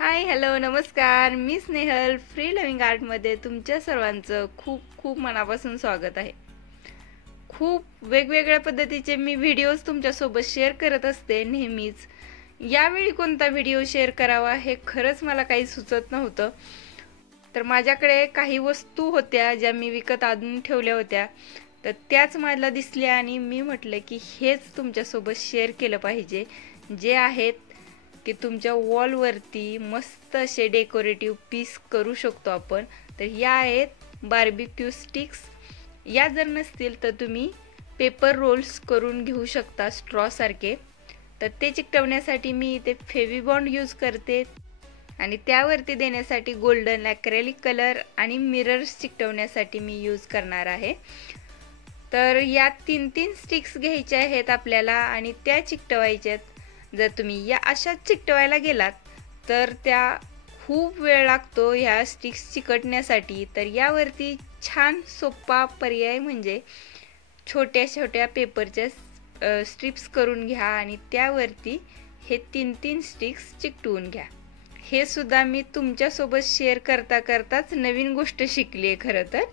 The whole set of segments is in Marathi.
हाय हॅलो नमस्कार, मी स्नेहल फ्री लिव्हिंग आर्टमध्ये तुमच्या सर्वांचं खूप खूप मनापासून स्वागत आहे। खूप वेगवेगळ्या पद्धतीचे मी व्हिडिओज तुमच्यासोबत शेअर करत असते नेहमीच। यावेळी कोणता व्हिडिओ शेअर करावा हे खरंच मला काही सुचत नव्हतं। तर माझ्याकडे काही वस्तू होत्या ज्या मी विकत आणून ठेवल्या होत्या, तर त्याच मला दिसल्या आणि मी म्हटलं की हेच तुमच्यासोबत शेअर केलं पाहिजे, जे आहेत की तुमच्या वॉलवरती मस्त असे डेकोरेटिव्ह पीस करू शकतो आपण। तर या आहेत बार्बिक्यू स्टिक्स। या जर नसतील तर तुम्ही पेपर रोल्स करून घेऊ शकता स्ट्रॉ सारखे। तर ते चिकटवण्यासाठी मी इथे फेविबॉन्ड यूज करते आणि त्यावरती देण्यासाठी गोल्डन ॲक्रेलिक कलर आणि मिरर्स चिकटवण्यासाठी मी यूज करणार आहे। तर या 3-3 स्टिक्स घ्यायच्या आहेत आपल्याला आणि त्या चिकटवायच्यात। जर तुम्ही या अशाच चिकटवायला गेलात तर त्या खूप वेळ लागतो ह्या स्टिक्स चिकटण्यासाठी। तर यावरती छान सोपा पर्याय म्हणजे छोट्या छोट्या पेपरच्या स्ट्रिप्स करून घ्या आणि त्यावरती हे 3-3 स्टिक्स चिकटवून घ्या। हे सुद्धा मी तुमच्यासोबत शेअर करता करताच नवीन गोष्ट शिकली आहे खरं तर,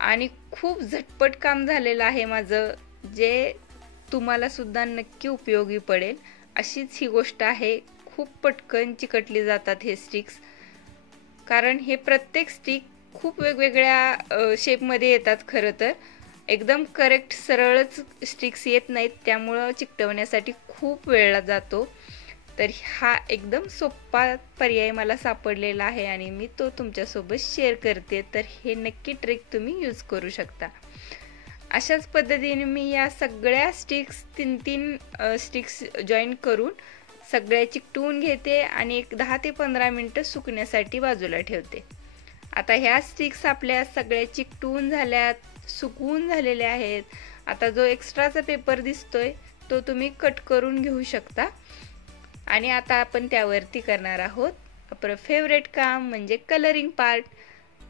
आणि खूप झटपट काम झालेलं आहे माझं, जे तुम्हाला सुद्धा नक्की उपयोगी पडेल अशीच ही गोष्ट आहे। खूप पटकन चिकटली जातात हे स्टिक्स, कारण हे प्रत्येक स्टिक खूप वेगवेगळ्या शेपमध्ये येतात। खरं तर एकदम करेक्ट सरळच स्टिक्स येत नाहीत, त्यामुळं चिकटवण्यासाठी खूप वेळ जातो। तर हा एकदम सोपा पर्याय मला सापडलेला आहे आणि मी तो तुमच्यासोबत शेअर करते। तर हे नक्की ट्रिक तुम्ही यूज करू शकता। अशाच पद्धतीने मी या सगळ्या स्टिक्स 3-3 स्टिक्स जॉईन करून सगळ्या चिकटवून घेते आणि एक 10 ते 15 मिनिटं सुकण्यासाठी बाजूला ठेवते। आता ह्या स्टिक्स आपल्या सगळ्या चिकटवून झाल्यात, सुकवून झालेल्या आहेत। आता जो एक्स्ट्राचा पेपर दिसतोय तो तुम्ही कट करून घेऊ शकता आणि आता आपण त्यावरती करणार आहोत आपलं फेवरेट काम म्हणजे कलरिंग पार्ट।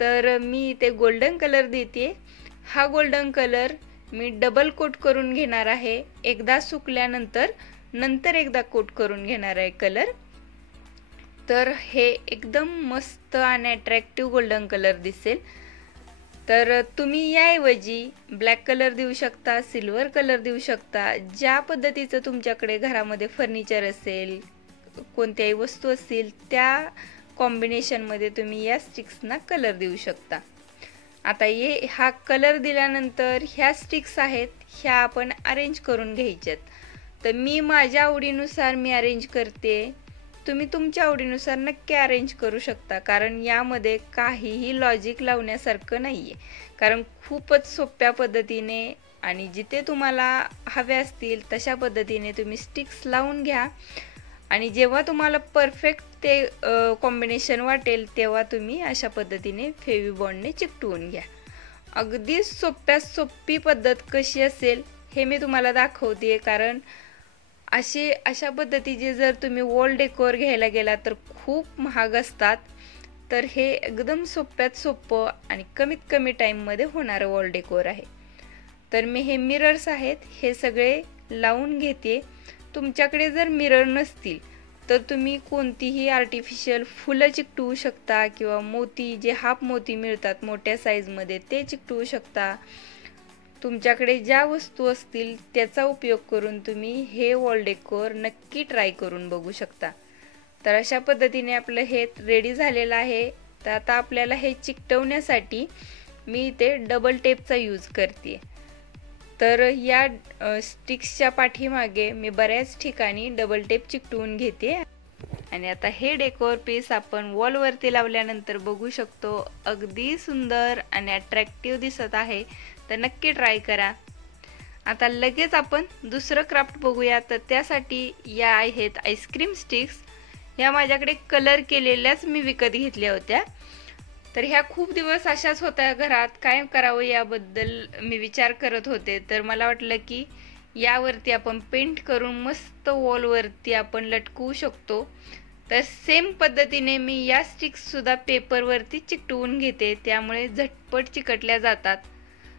तर मी इथे गोल्डन कलर देते। हा गोल्डन कलर मी डबल कोट करून घेणार आहे। एकदा सुकल्यानंतर नंतर एकदा कोट करून घेणार आहे कलर। तर हे एकदम मस्त आणि अट्रॅक्टिव्ह गोल्डन कलर दिसेल। तर तुम्ही याऐवजी ब्लॅक कलर देऊ शकता, सिल्वर कलर देऊ शकता। ज्या पद्धतीचं तुमच्याकडे घरामध्ये फर्निचर असेल, कोणत्याही वस्तू असतील, त्या कॉम्बिनेशनमध्ये तुम्ही या स्टिक्सना कलर देऊ शकता। आता हा कलर दिल्यानंतर ह्या स्टिक्स आहेत ह्या आपण अरेंज करून घ्यायच्यात। तर मी माझ्या आवडीनुसार मी अरेंज करते, तुम्ही तुमच्या आवडीनुसार नक्की अरेंज करू शकता, कारण यामध्ये काहीही लॉजिक लावण्यासारखं नाही आहे। कारण खूपच सोप्या पद्धतीने आणि जिथे तुम्हाला हवे असतील तशा पद्धतीने तुम्ही स्टिक्स लावून घ्या आणि जेव्हा तुम्हाला परफेक्ट ते कॉम्बिनेशन वाटेल तेव्हा तुम्ही अशा पद्धतीने फेविबॉन्डने चिकटवून घ्या। अगदी सोप्यात सोपी पद्धत कशी असेल हे मी तुम्हाला दाखवते, कारण अशा पद्धतीचे जर तुम्ही वॉल डेकोर घ्यायला गेला तर खूप महाग असतात। तर हे एकदम सोप्यात सोपं आणि कमीत कमी टाईममध्ये होणारं वॉल डेकोर आहे। तर मी हे मिरर्स आहेत हे सगळे लावून घेते। तुमच्याकडे जर मिरर नसतील तर तुम्ही कोणतीही आर्टिफिशियल फुलं चिकटवू शकता किंवा मोती, जे हाफ मोती मिळतात मोठ्या साईजमध्ये, ते चिकटवू शकता। तुमच्याकडे ज्या वस्तू असतील त्याचा उपयोग करून तुम्ही हे वॉल डेकोर नक्की ट्राय करून बघू शकता। तर अशा पद्धतीने आपलं हे रेडी झालेलं आहे। तर आता आपल्याला हे चिकटवण्यासाठी मी इथे डबल टेपचा यूज करते। तर या स्टिक्सच्या पाठीमागे मी बऱ्याच ठिकाणी डबल टेप चिकटवून घेते आणि आता हे डेकोर पीस आपण वॉलवरती लावल्यानंतर बघू शकतो अगदी सुंदर आणि अट्रॅक्टिव्ह दिसत आहे। तर नक्की ट्राय करा। आता लगेच आपण दुसरं क्राफ्ट बघूया। तर त्यासाठी या आहेत आईस्क्रीम स्टिक्स। ह्या माझ्याकडे कलर केलेल्याच मी विकत घेतल्या होत्या। तर ह्या खूप दिवस अशाच होत्या घरात, काय करावं याबद्दल मी विचार करत होते। तर मला वाटलं की यावरती आपण पेंट करून मस्त वॉलवरती आपण लटकवू शकतो। तर सेम पद्धतीने मी या स्टिक्ससुद्धा पेपरवरती चिकटवून घेते, त्यामुळे झटपट चिकटल्या जातात।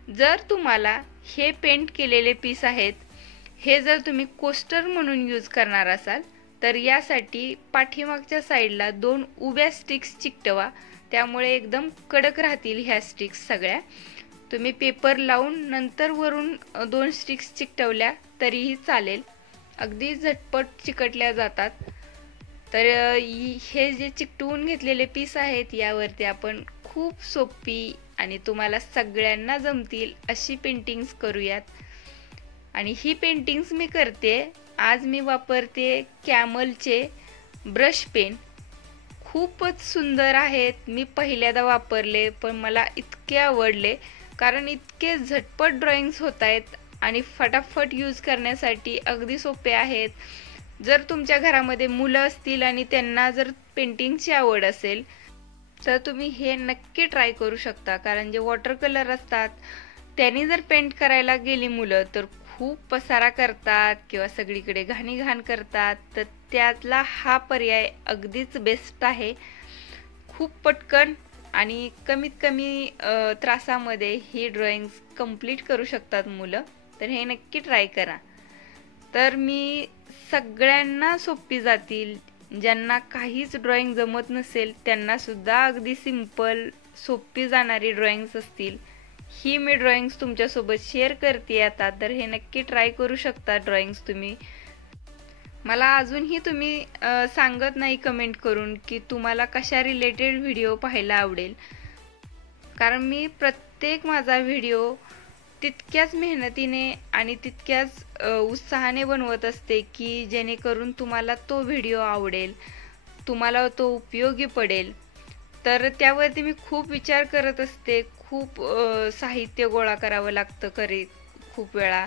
जर तुम्हाला हे पेंट केलेले पीस आहेत हे जर तुम्ही कोस्टर म्हणून यूज करणार असाल तर यासाठी पाठीमागच्या साईडला 2 उभ्या स्टिक्स चिकटवा, त्यामुळे एकदम कडक राहतील ह्या स्टिक्स सगळ्या. तुम्ही पेपर लावून नंतर वरून 2 स्टिक्स चिकटवल्या तरीही चालेल, अगदी झटपट चिकटल्या जातात. तर हे जे चिकटवून घेतलेले पीस आहेत यावरती आपण खूप सोपी आणि तुम्हाला सगळ्यांना जमतील अशी पेंटिंग्स करूयात. आणि ही पेंटिंग्स मी करते, आज मी वापरते कॅमलचे ब्रश पेन. खूपच सुंदर आहेत. मी पहिल्यांदा वापरले पण मला इतके आवडले, कारण इतके झटपट ड्रॉइंग्स होत आहेत आणि फटाफट यूज करण्यासाठी अगदी सोपे आहेत. जर तुमच्या घरामध्ये मुलं असतील आणि त्यांना जर पेंटिंगची आवड असेल तर तुम्ही हे नक्की ट्राय करू शकता. कारण जे वॉटर कलर असतात त्यांनी जर पेंट करायला गेली मुलं तर खूप पसारा करतात किंवा सगळीकडे घाण करतात. तर त्यातला हा पर्याय अगदीच बेस्ट आहे. खूप पटकन आणि कमीत कमी त्रासामध्ये ही ड्रॉइंग्स कंप्लीट करू शकतात मुलं. तर हे नक्की ट्राय करा. तर मी सगळ्यांना सोपी जातील, ज्यांना काहीच ड्रॉइंग जमत नसेल त्यांना सुद्धा अगदी सिंपल सोपी जाणारी ड्रॉइंग्स असतील, ही मी ड्रॉइंग्स तुमच्यासोबत शेअर करते आता. तर हे नक्की ट्राय करू शकता ड्रॉइंग्स तुम्ही. मला अजूनही तुम्ही सांगत नाही कमेंट करून की तुम्हाला कशा रिलेटेड व्हिडिओ पाहायला आवडेल, कारण मी प्रत्येक माझा व्हिडिओ तितक्याच मेहनतीने आणि तितक्याच उत्साहाने बनवत असते की जेणेकरून तुम्हाला तो व्हिडिओ आवडेल, तुम्हाला तो उपयोगी पडेल. तर त्यावरती मी खूप विचार करत असते. खूप साहित्य गोळा करावं लागतं खूप वेळा,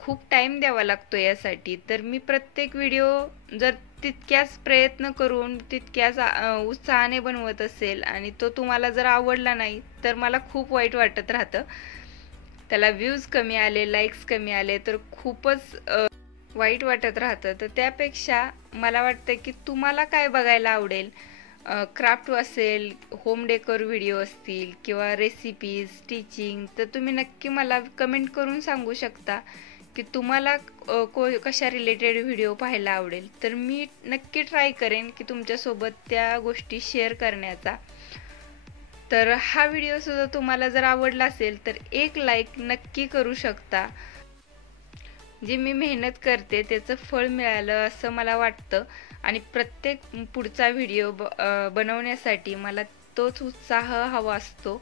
खूप टाईम द्यावा लागतो यासाठी. तर मी प्रत्येक व्हिडिओ जर तितक्याच प्रयत्न करून तितक्याच उत्साहाने बनवत असेल आणि तो तुम्हाला जर आवडला नाही तर मला खूप वाईट वाटत राहतं. त्याला व्ह्यूज कमी आले, लाईक्स कमी आले तर खूपच वाईट वाटत राहतं. तर त्यापेक्षा मला वाटतं की तुम्हाला काय बघायला आवडेल, क्राफ्ट असेल, होम डेकोर व्हिडिओ असतील किंवा रेसिपीज, टीचिंग, तर तुम्ही नक्की मला कमेंट करून सांगू शकता की तुम्हाला कशा रिलेटेड व्हिडिओ पाहायला आवडेल. तर मी नक्की ट्राय करेन की तुमच्यासोबत त्या गोष्टी शेअर करण्याचा. तर हा व्हिडिओ सुद्धा तुम्हाला जर आवडला असेल तर एक लाईक नक्की करू शकता. जे मी मेहनत करते त्याचं फळ मिळालं असं मला वाटतं आणि प्रत्येक पुढचा व्हिडिओ बनवण्यासाठी मला तोच उत्साह हवा असतो.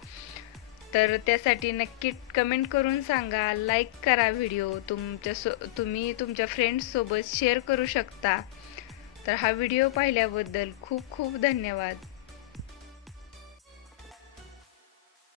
तर त्यासाठी नक्की कमेंट करून सांगा, लाईक करा व्हिडिओ, तुम्ही तुमच्या फ्रेंड्ससोबत शेअर करू शकता. तर हा व्हिडिओ पाहिल्याबद्दल खूप खूप धन्यवाद.